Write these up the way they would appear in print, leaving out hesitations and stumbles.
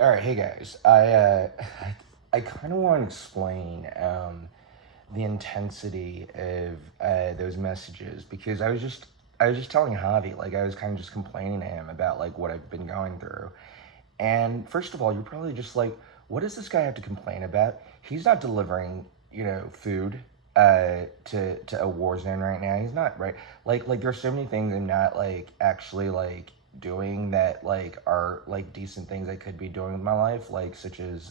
All right, hey guys. I kind of want to explain the intensity of those messages because I was just telling Javi, like I was kind of just complaining to him about like what I've been going through. And first of all, you're probably just like, what does this guy have to complain about? He's not delivering, food to a war zone right now. He's not, right. Like there's so many things I'm not like actually like doing that like are like decent things I could be doing with my life, like such as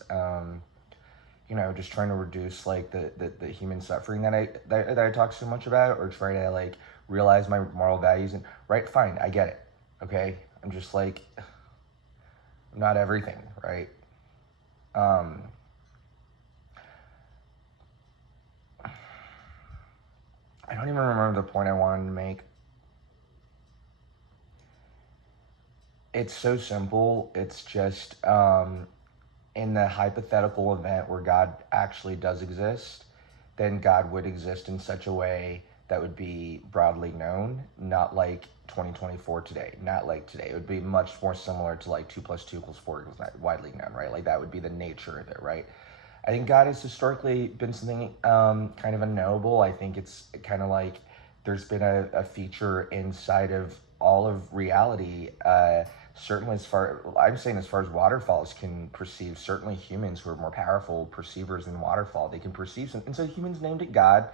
just trying to reduce like the human suffering that I talk so much about, or try to like realize my moral values. And right, fine, I get it. Okay, I'm just like not everything, right? Um, I don't even remember the point I wanted to make. It's so simple. It's just in the hypothetical event where God actually does exist, then God would exist in such a way that would be broadly known, not like 2024 today, not like today. It would be much more similar to like 2 plus 2 equals 4 equals 9, widely known, right? Like that would be the nature of it, right? I think God has historically been something kind of unknowable. I think it's kind of like there's been a feature inside of all of reality. Certainly, I'm saying, as far as waterfalls can perceive, certainly humans who are more powerful perceivers than waterfall, they can perceive some, and so humans named it God.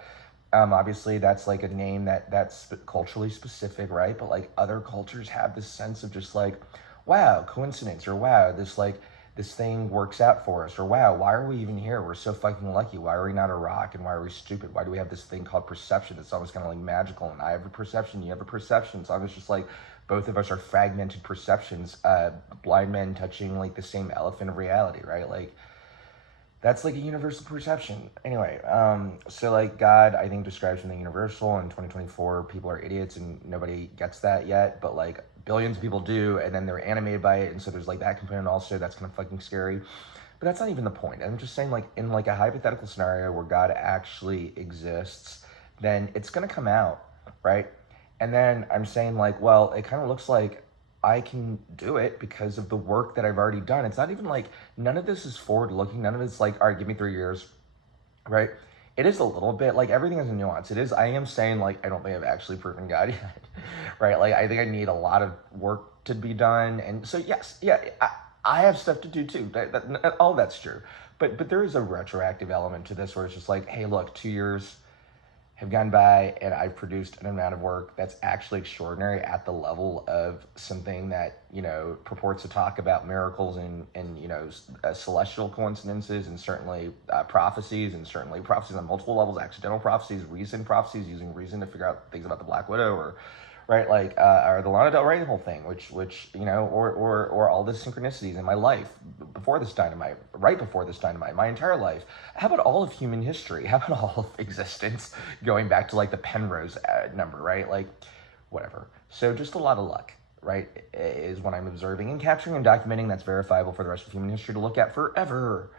Obviously, that's like a name that's culturally specific, right? But like other cultures have this sense of just like, wow, coincidence, or wow, this thing works out for us, or wow, why are we even here? We're so fucking lucky. Why are we not a rock? And why are we stupid? Why do we have this thing called perception that's almost kind of like magical? And I have a perception, you have a perception. So I was just like, both of us are fragmented perceptions, blind men touching like the same elephant of reality, right? Like that's like a universal perception. Anyway, so like God, I think describes something universal. In 2024, people are idiots and nobody gets that yet, but like billions of people do, and then they're animated by it, and so there's like that component also. That's kind of fucking scary. But that's not even the point. I'm just saying, like in like a hypothetical scenario where God actually exists, then it's gonna come out, right? And then I'm saying like, well, it kind of looks like I can do it because of the work that I've already done. It's not even like none of this is forward looking. None of it's like, all right, give me 3 years, right? It is a little bit like everything has a nuance. It is, I am saying like, I don't think I've actually proven God yet, right? Like, I think I need a lot of work to be done. And so, yes, yeah, I have stuff to do too. All that's true. But there is a retroactive element to this where it's just like, hey, look, 2 years have gone by and I've produced an amount of work that's actually extraordinary at the level of something that, purports to talk about miracles and celestial coincidences, and certainly prophecies, and certainly prophecies on multiple levels, accidental prophecies, reason prophecies, using reason to figure out things about the Black Widow, or right, like or the Lana Del Rey whole thing, which or all the synchronicities in my life before this dynamite, right before this dynamite, my entire life. How about all of human history? How about all of existence, going back to like the Penrose number, right? Like, whatever. So just a lot of luck, right? Is what I'm observing and capturing and documenting. That's verifiable for the rest of human history to look at forever.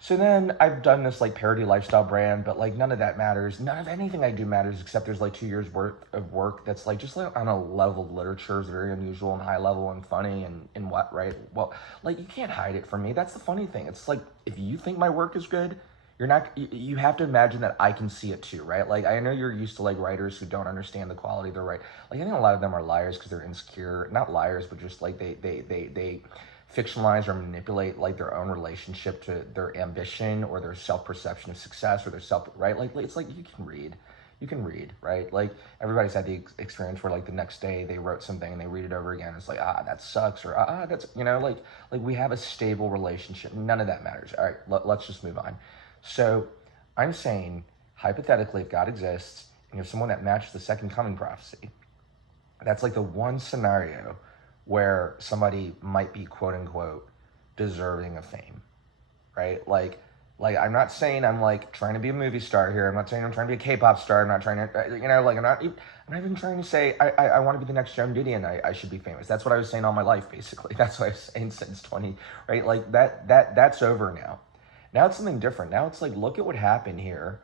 So then I've done this like parody lifestyle brand, but like none of that matters. None of anything I do matters, except there's like 2 years worth of work that's like just like on a level of literature is very unusual and high level and funny and what, right? Well, like you can't hide it from me. That's the funny thing. It's like if you think my work is good, you're not. You have to imagine that I can see it too, right? Like I know you're used to like writers who don't understand the quality of their right. Like I think a lot of them are liars because they're insecure. Not liars, but just like they fictionalize or manipulate like their own relationship to their ambition or their self-perception of success or their self, right? Like it's like you can read, right? Like everybody's had the experience where like the next day they wrote something and they read it over again. It's like, that sucks, or that's, like we have a stable relationship. None of that matters. All right, let's just move on. So I'm saying, hypothetically, if God exists and you have someone that matches the second coming prophecy, that's like the one scenario where somebody might be quote unquote deserving of fame, right? Like I'm not saying I'm like trying to be a movie star here. I'm not saying I'm trying to be a K-pop star. I'm not trying to, like I'm not even trying to say I want to be the next Joan Didion and I should be famous. That's what I was saying all my life, basically. That's what I was saying since 20, right? Like that's over now. Now it's something different. Now it's like, look at what happened here.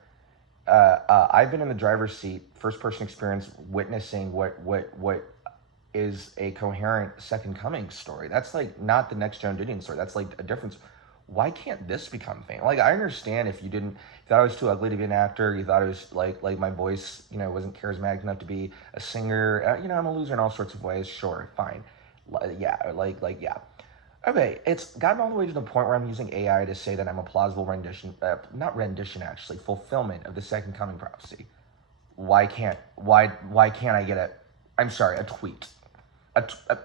I've been in the driver's seat, first person experience, witnessing what is a coherent second coming story. That's like not the next Joan Didion story. That's like a difference. Why can't this become famous? Like, I understand if you thought I was too ugly to be an actor, you thought it was like my voice, wasn't charismatic enough to be a singer. I'm a loser in all sorts of ways. Sure, fine. Yeah, yeah. Okay, it's gotten all the way to the point where I'm using AI to say that I'm a plausible rendition, not rendition actually, fulfillment of the second coming prophecy. Why can't I get a tweet? A, t- a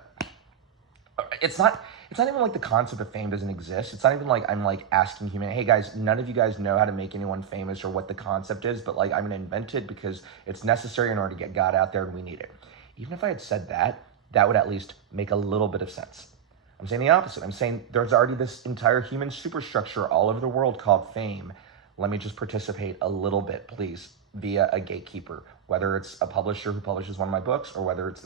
it's not even like the concept of fame doesn't exist. It's not even like I'm like asking human, hey guys, none of you guys know how to make anyone famous or what the concept is, but like I'm gonna invent it because it's necessary in order to get God out there and we need it. Even if I had said that, that would at least make a little bit of sense. I'm saying the opposite. I'm saying there's already this entire human superstructure all over the world called fame. Let me just participate a little bit, please, via a gatekeeper, whether it's a publisher who publishes one of my books, or whether it's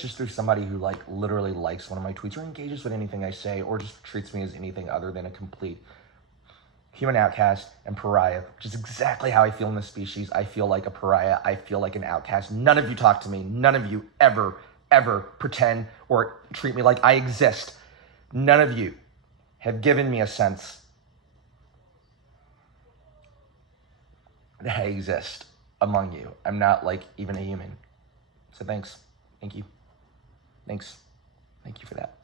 just through somebody who like literally likes one of my tweets or engages with anything I say or just treats me as anything other than a complete human outcast and pariah, which is exactly how I feel in this species. I feel like a pariah. I feel like an outcast. None of you talk to me. None of you ever pretend or treat me like I exist. None of you have given me a sense that I exist among you. I'm not like even a human. So thanks. Thank you. Thanks. Thank you for that.